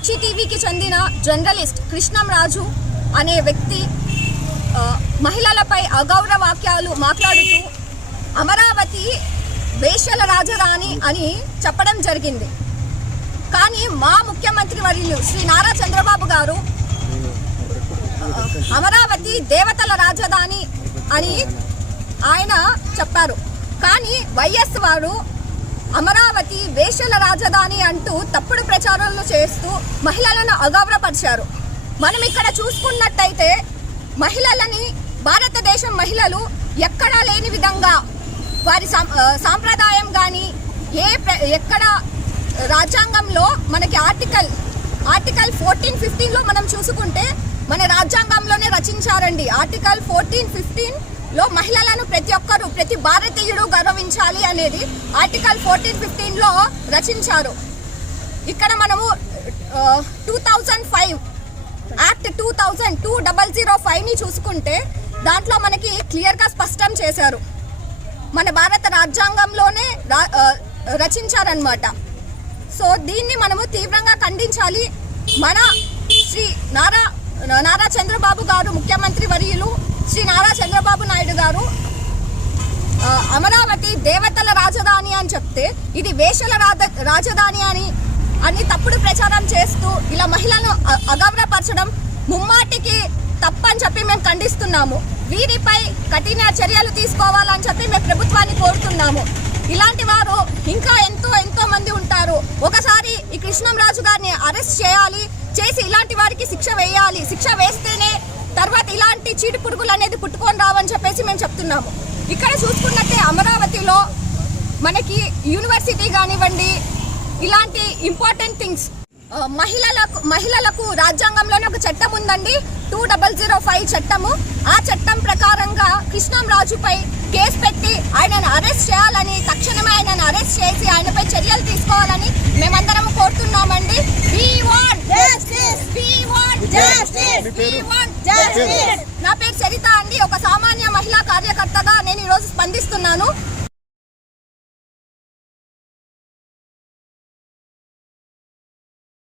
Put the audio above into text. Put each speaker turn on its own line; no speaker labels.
సాక్షి టీవీకి చెందిన జర్నలిస్ట్ కృష్ణం రాజు అనే వ్యక్తి మహిళలపై అగౌరవ వాక్యాలు మాట్లాడుతూ అమరావతి వేశ్యల రాజధాని అని చెప్పడం జరిగింది. కానీ మా ముఖ్యమంత్రి వర్యులు శ్రీ నారా చంద్రబాబు గారు అమరావతి దేవతల రాజధాని అని ఆయన చెప్పారు. కానీ వైఎస్ వారు అమరావతి వేషల రాజధాని అంటూ తప్పుడు ప్రచారాలు చేస్తూ మహిళలను అగౌరవపరిచారు. మనం ఇక్కడ చూసుకున్నట్టయితే మహిళలని భారతదేశం మహిళలు ఎక్కడా లేని విధంగా వారి సాంప్రదాయం కానీ ఏ ప్ర- ఎక్కడ రాజ్యాంగంలో మనకి ఆర్టికల్ ఆర్టికల్ ఫోర్టీన్ ఫిఫ్టీన్లో మనం చూసుకుంటే మన రాజ్యాంగంలోనే రచించారండి. ఆర్టికల్ ఫోర్టీన్ ఫిఫ్టీన్ లో మహిళలను ప్రతి ఒక్కరు ప్రతి భారతీయుడు గౌరవించాలి అనేది ఆర్టికల్ ఫోర్టీన్ ఫిఫ్టీన్లో రచించారు. ఇక్కడ మనము two thousand five act two thousand two double zero ఫైవ్ని చూసుకుంటే దాంట్లో మనకి క్లియర్గా స్పష్టం చేశారు. మన భారత రాజ్యాంగంలోనే రా- రచించారనమాట సో దీన్ని మనము తీవ్రంగా ఖండించాలి. మన శ్రీ నారా నారా చంద్రబాబు గారు ముఖ్యమంత్రి వరి చంద్రబాబు అమరావతి దేవతల రాజధాని అని చెప్తే ఇది వేషల రాజ రాజధాని అని అని తప్పుడు ప్రచారం చేస్తూ ఇలా మహిళలను అగౌరవపరచడం ముమ్మాటికి తప్పని చెప్పి మేము ఖండిస్తున్నాము. వీరిపై కఠిన చర్యలు తీసుకోవాలని చెప్పి మేము ప్రభుత్వాన్ని కోరుతున్నాము. ఇలాంటి వారు ఇంకా ఎంతో ఎంతో మంది ఉంటారు. ఒకసారి ఈ కృష్ణంరాజు గారిని అరెస్ట్ చేయాలి చేసి ఇలాంటి వారికి శిక్ష వేయాలి. శిక్ష వేస్తే చీటి పురుగులు అనేది పుట్టుకొని రావని చెప్పేసి మేము చెప్తున్నాము. ఇక్కడ చూసుకున్నట్టే అమరావతిలో మనకి యూనివర్సిటీ కానివ్వండి ఇలాంటి ఇంపార్టెంట్ థింగ్స్ మహిళలకు మహిళలకు రాజ్యాంగంలోనే ఒక చట్టం ఉందండి. టూ డబల్ జీరో ఫైవ్ చట్టము. ఆ చట్టం ప్రకారంగా కృష్ణం రాజుపై కేసు పెట్టి ఆయనను అరెస్ట్ చేయాలని తక్షణమే ఆయనను అరెస్ట్ చేసి ఆయనపై చర్యలు తీసుకోవాలని మేమందరం కోరుతున్నామండి. We want justice! We want justice! We want justice! నా పేరు చరిత అండి. ఒక సామాన్య